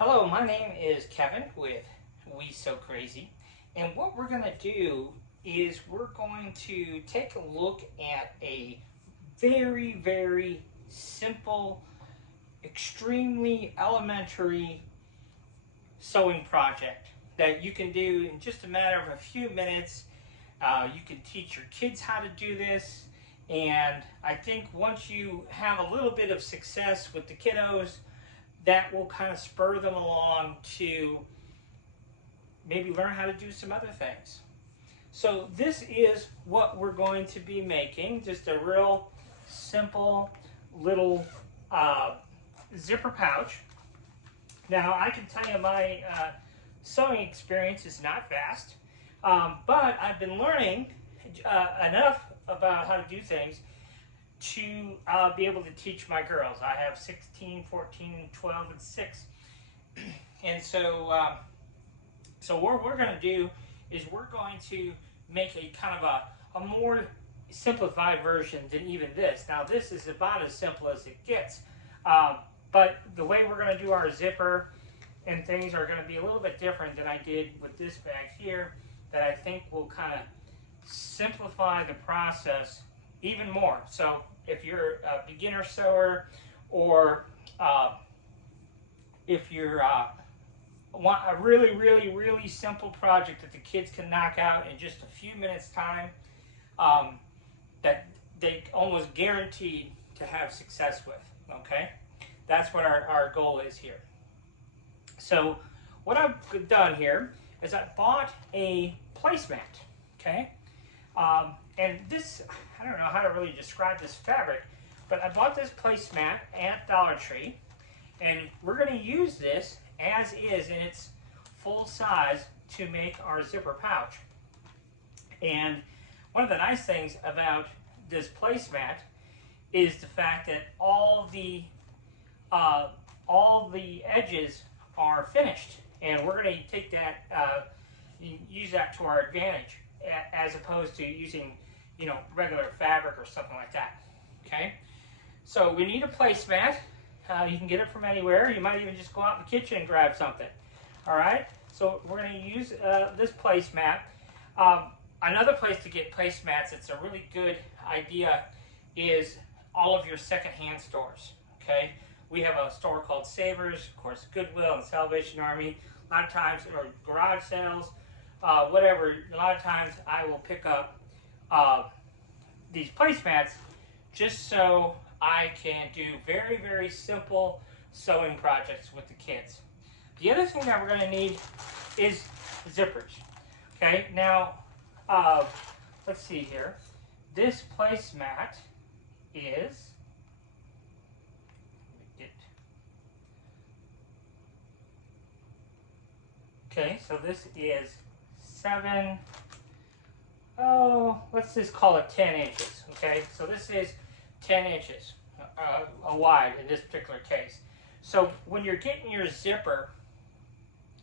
Hello, my name is Kevin with We So Crazy, and what we're going to do is we're going to take a look at a very simple, extremely elementary sewing project that you can do in just a matter of a few minutes. You can teach your kids how to do this, and I think once you have a little bit of success with the kiddos, that will kind of spur them along to maybe learn how to do some other things. So this is what we're going to be making, just a real simple little zipper pouch. Now I can tell you my sewing experience is not fast, but I've been learning enough about how to do things to be able to teach my girls. I have 16, 14, 12, and 6. And so, what we're going to do is we're going to make a kind of a more simplified version than even this. Now, this is about as simple as it gets. But the way we're going to do our zipper and things are going to be a little bit different than I did with this bag here, that I think will kind of simplify the process even more. So if you're a beginner sewer, or if you're want a really simple project that the kids can knock out in just a few minutes time, that they almost guaranteed to have success with, okay? That's what our goal is here. So what I've done here is I bought a placemat, okay? And this, I don't know how to really describe this fabric, but I bought this placemat at Dollar Tree, and we're going to use this as is in its full size to make our zipper pouch. And one of the nice things about this placemat is the fact that all the edges are finished, and we're going to take that, use that to our advantage, as opposed to using, regular fabric or something like that. Okay, so we need a placemat. You can get it from anywhere. You might even just go out in the kitchen and grab something. All right, so we're going to use this placemat. Another place to get placemats, it's a really good idea, is all of your secondhand stores. Okay, we have a store called Savers, of course, Goodwill and Salvation Army. A lot of times, or garage sales, whatever. A lot of times, I will pick up these placemats just so I can do very simple sewing projects with the kids. The other thing that we're going to need is zippers. Okay, now let's see here. This placemat is, okay, so this is let's just call it 10 inches, okay? So this is 10 inches wide in this particular case. So when you're getting your zipper,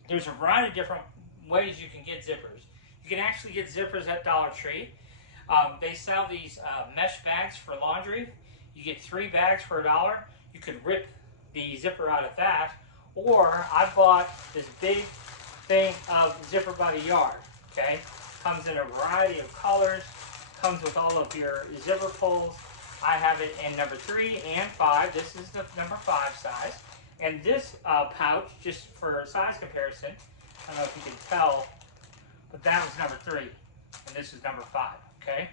there's a variety of different ways you can get zippers. You can actually get zippers at Dollar Tree. They sell these mesh bags for laundry. You get 3 bags for $1. You could rip the zipper out of that. Or I bought this big thing of zipper by the yard, okay? Comes in a variety of colors, comes with all of your zipper pulls. I have it in number 3 and 5. This is the number 5 size. And this pouch, just for size comparison, I don't know if you can tell, but that was number 3, and this is number 5, okay?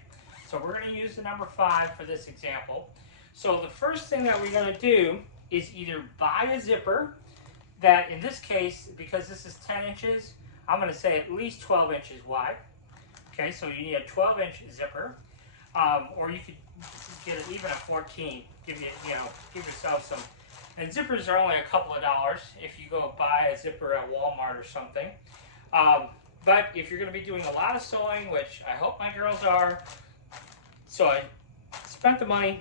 So we're going to use the number 5 for this example. So the first thing that we're going to do is either buy a zipper that, in this case, because this is 10 inches, I'm going to say at least 12 inches wide. Okay, so you need a 12-inch zipper, or you could get it even a 14. Give yourself some. And zippers are only a couple of dollars if you go buy a zipper at Walmart or something. But if you're going to be doing a lot of sewing, which I hope my girls are, so I spent the money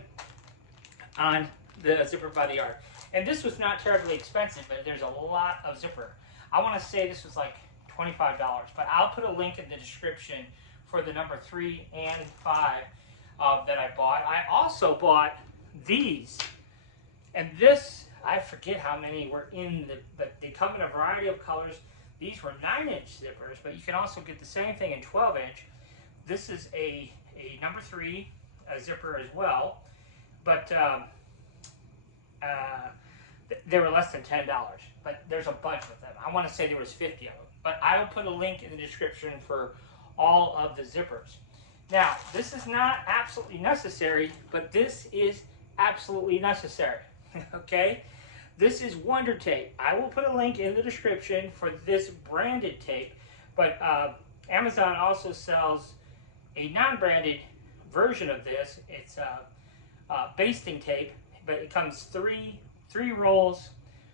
on the zipper by the yard. And this was not terribly expensive, but there's a lot of zipper. I want to say this was like $25, but I'll put a link in the description for the number 3 and 5 that I bought. I also bought these, and this I forget how many were in but they come in a variety of colors. These were 9-inch zippers, but you can also get the same thing in 12-inch. This is a number 3 zipper as well, but they were less than $10. But there's a bunch of them. I want to say there was 50 of them. But I will put a link in the description for all of the zippers. Now, this is not absolutely necessary, but this is absolutely necessary. Okay? This is Wonder Tape. I will put a link in the description for this branded tape, but Amazon also sells a non-branded version of this. It's basting tape, but it comes three rolls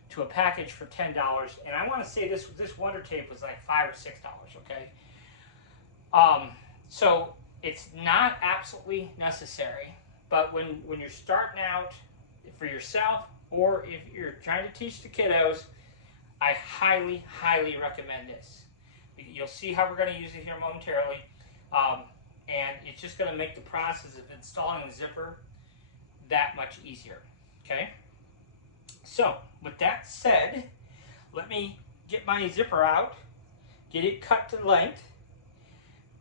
to a package for $10. And I want to say this Wonder Tape was like $5 or $6. Okay, so it's not absolutely necessary, but when you're starting out for yourself, or if you're trying to teach the kiddos, I highly, highly recommend this. You'll see how we're going to use it here momentarily, and it's just going to make the process of installing the zipper that much easier. Okay? So, with that said, let me get my zipper out, get it cut to length,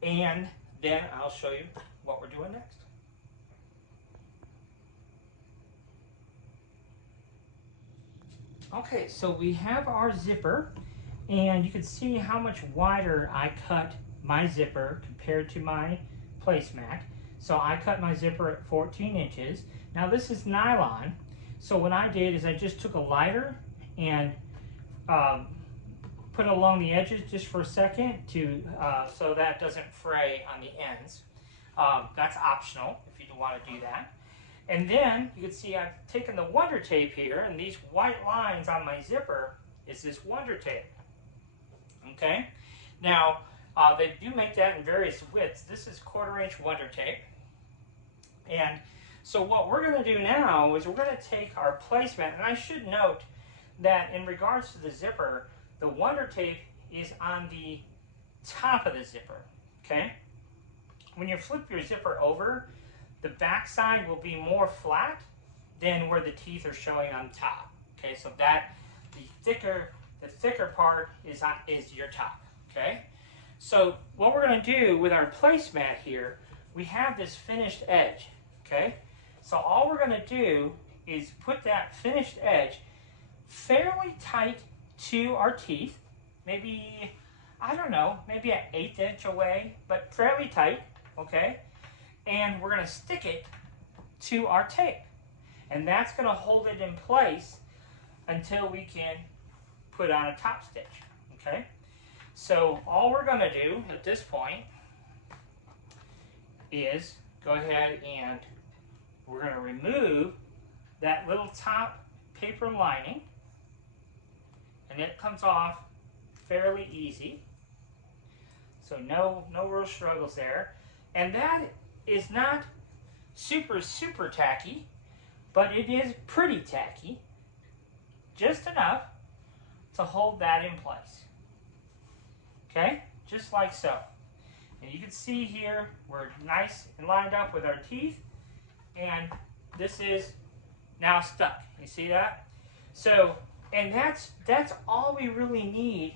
and then I'll show you what we're doing next. Okay, so we have our zipper, and you can see how much wider I cut my zipper compared to my placemat. So I cut my zipper at 14 inches. Now this is nylon, so what I did is I just took a lighter and put it along the edges just for a second to so that doesn't fray on the ends. That's optional if you want to do that. And then you can see I've taken the Wonder Tape here, and these white lines on my zipper is this Wonder Tape. Okay? Now, they do make that in various widths. This is 1/4 inch Wonder Tape. And so what we're going to do now is we're going to take our placemat, and I should note that in regards to the zipper, the Wonder Tape is on the top of the zipper. Okay? When you flip your zipper over, the back side will be more flat than where the teeth are showing on top. Okay, so that the thicker part is your top. Okay, so what we're going to do with our placemat here, we have this finished edge. Okay, so all we're going to do is put that finished edge fairly tight to our teeth, maybe, I don't know, maybe an 1/8 inch away, but fairly tight. Okay. And we're going to stick it to our tape. And that's going to hold it in place until we can put on a top stitch. Okay? So all we're going to do at this point is go ahead and we're going to remove that little top paper lining. And it comes off fairly easy. So no real struggles there. And that is not super tacky, but it is pretty tacky, just enough to hold that in place. Okay, just like so. And you can see here we're nice and lined up with our teeth, and this is now stuck. You see that? So, and that's all we really need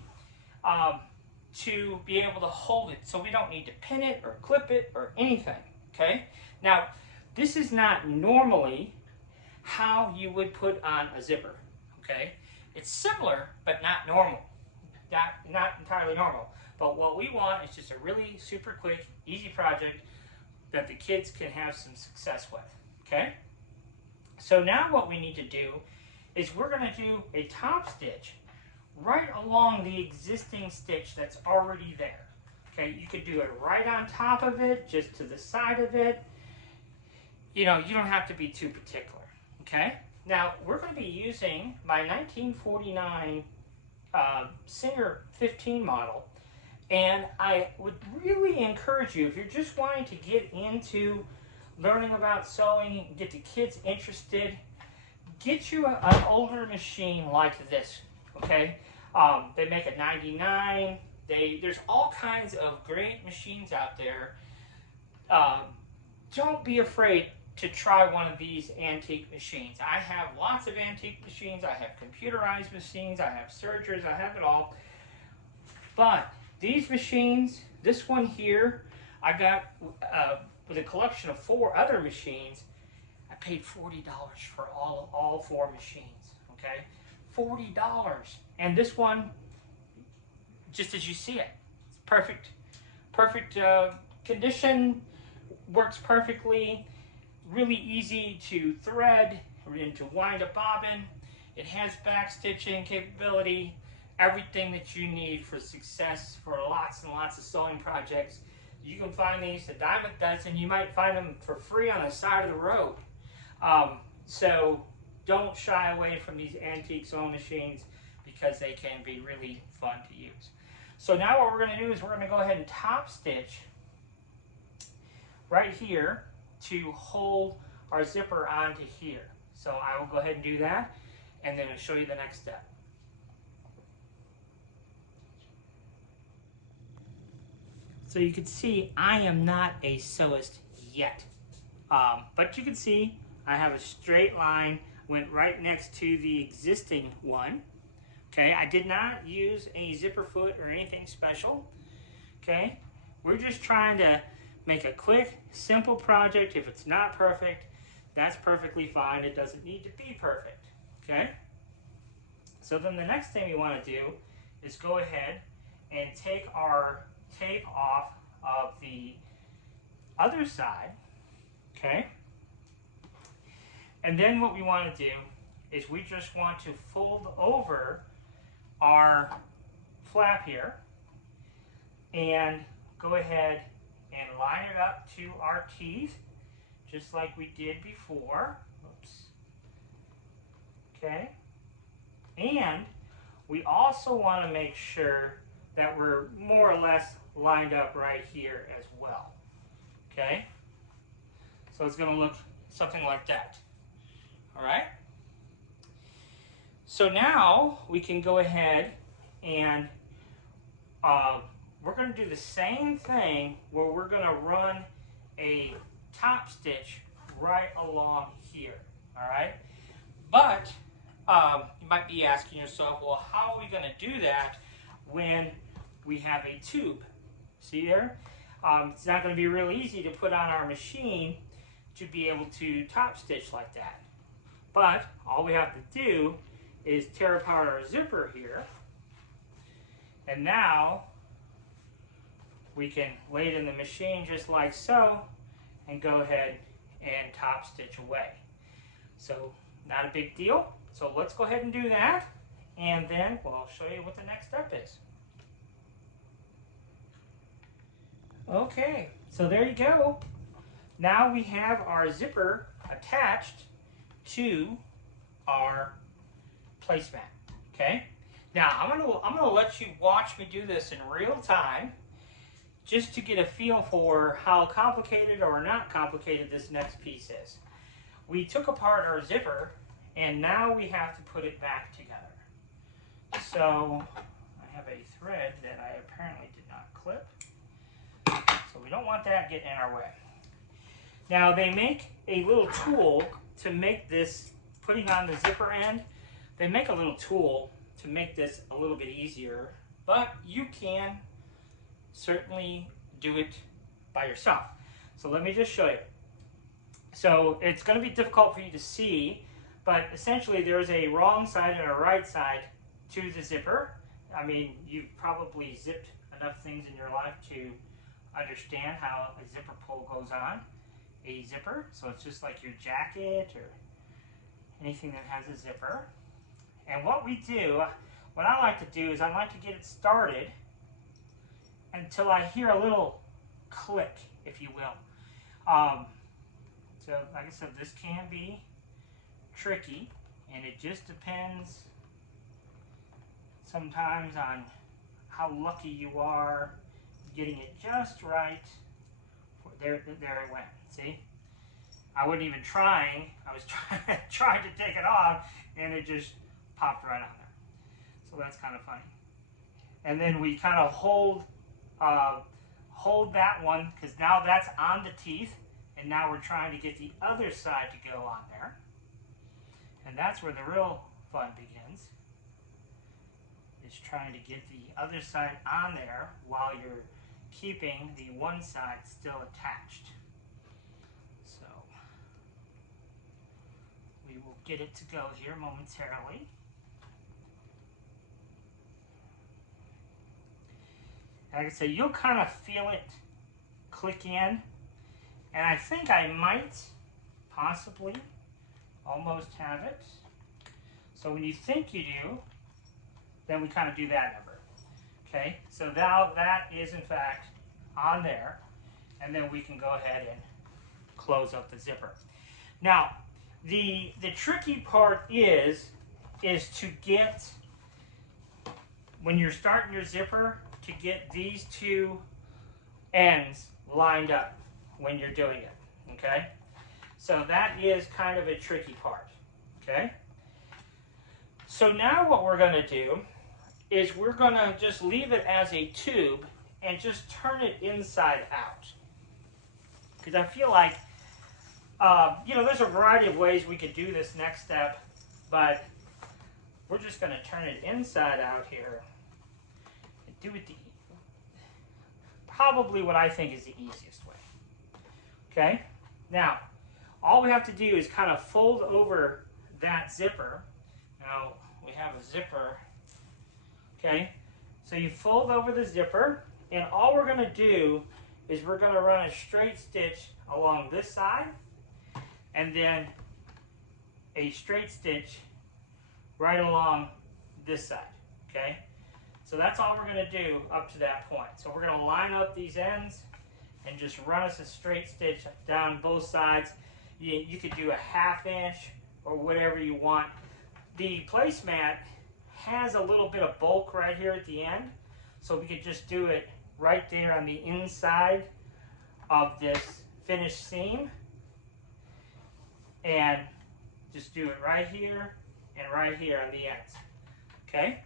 to be able to hold it. So we don't need to pin it or clip it or anything. Okay, now this is not normally how you would put on a zipper. Okay, it's similar but not normal, not entirely normal. But what we want is just a really super quick, easy project that the kids can have some success with. Okay, so now what we need to do is we're going to do a top stitch right along the existing stitch that's already there. Okay, you could do it right on top of it, just to the side of it. You know, you don't have to be too particular. Okay, now we're going to be using my 1949 Singer 15 model, and I would really encourage you, if you're just wanting to get into learning about sewing, get the kids interested, get you an older machine like this. Okay, they make a 99. There's all kinds of great machines out there. Don't be afraid to try one of these antique machines. I have lots of antique machines. I have computerized machines. I have sergers. I have it all. But these machines, this one here, I got with a collection of 4 other machines. I paid $40 for all 4 machines. Okay, $40. And this one, just as you see it, it's perfect condition, works perfectly. Really easy to thread and to wind a bobbin. It has back stitching capability, everything that you need for success for lots and lots of sewing projects. You can find these a dime a dozen. You might find them for free on the side of the road. So don't shy away from these antique sewing machines because they can be really fun to use. So now what we're going to do is we're going to go ahead and top stitch right here to hold our zipper onto here. So I will go ahead and do that, and then I'll show you the next step. So you can see I am not a sewist yet, but you can see I have a straight line, went right next to the existing one. Okay, I did not use a zipper foot or anything special. Okay, we're just trying to make a quick, simple project. If it's not perfect, that's perfectly fine. It doesn't need to be perfect. Okay, so then the next thing we want to do is go ahead and take our tape off of the other side. Okay, and then what we want to do is we just want to fold over our flap here and go ahead and line it up to our teeth just like we did before. Oops. Okay, and we also want to make sure that we're more or less lined up right here as well. Okay, so it's going to look something like that. All right, so now we can go ahead and we're going to do the same thing where we're going to run a top stitch right along here. All right, but you might be asking yourself, well, how are we going to do that when we have a tube? See there? It's not going to be real easy to put on our machine to be able to top stitch like that. But all we have to do is tear apart our zipper here, and now we can lay it in the machine just like so and go ahead and top stitch away. So not a big deal. So let's go ahead and do that, and then I'll show you what the next step is. Okay, so there you go. Now we have our zipper attached to our placemat. Okay. Now I'm gonna let you watch me do this in real time, just to get a feel for how complicated or not complicated this next piece is. We took apart our zipper, and now we have to put it back together. So I have a thread that I apparently did not clip. So we don't want that getting in our way. Now they make a little tool to make this, putting on the zipper end, they make a little tool to make this a little bit easier, but you can certainly do it by yourself. So let me just show you. So it's going to be difficult for you to see, but essentially there's a wrong side and a right side to the zipper. I mean, you've probably zipped enough things in your life to understand how a zipper pull goes on a zipper. So it's just like your jacket or anything that has a zipper. And what we do, what I like to do is I like to get it started until I hear a little click, if you will. So like I said, this can be tricky, and it just depends sometimes on how lucky you are getting it just right. There it went. See? I wasn't even trying. I was trying to take it off, and it just popped right on there. So that's kind of funny. And then we kind of hold that one, because now that's on the teeth, And now we're trying to get the other side to go on there. And that's where the real fun begins, is trying to get the other side on there while you're keeping the one side still attached. So we will get it to go here momentarily. Like I said, you'll kind of feel it click in, and I think I might possibly almost have it. So when you think you do, then we kind of do that number. Okay, so now that is in fact on there, and then we can go ahead and close up the zipper. Now, the tricky part is to get, when you're starting your zipper, to get these two ends lined up when you're doing it, okay? So that is kind of a tricky part, okay? So now what we're going to do is we're going to just leave it as a tube and just turn it inside out. Because I feel like, you know, there's a variety of ways we could do this next step, but we're just going to turn it inside out here and do it probably what I think is the easiest way. Okay? Now, all we have to do is kind of fold over that zipper. Now, we have a zipper. Okay? So you fold over the zipper, and all we're going to do is we're going to run a straight stitch along this side, and then a straight stitch right along this side. Okay? So that's all we're going to do up to that point. So we're going to line up these ends and just run us a straight stitch down both sides. You could do a 1/2 inch or whatever you want. The placemat has a little bit of bulk right here at the end, so we could just do it right there on the inside of this finished seam, and just do it right here and right here on the ends. Okay?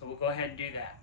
So we'll go ahead and do that.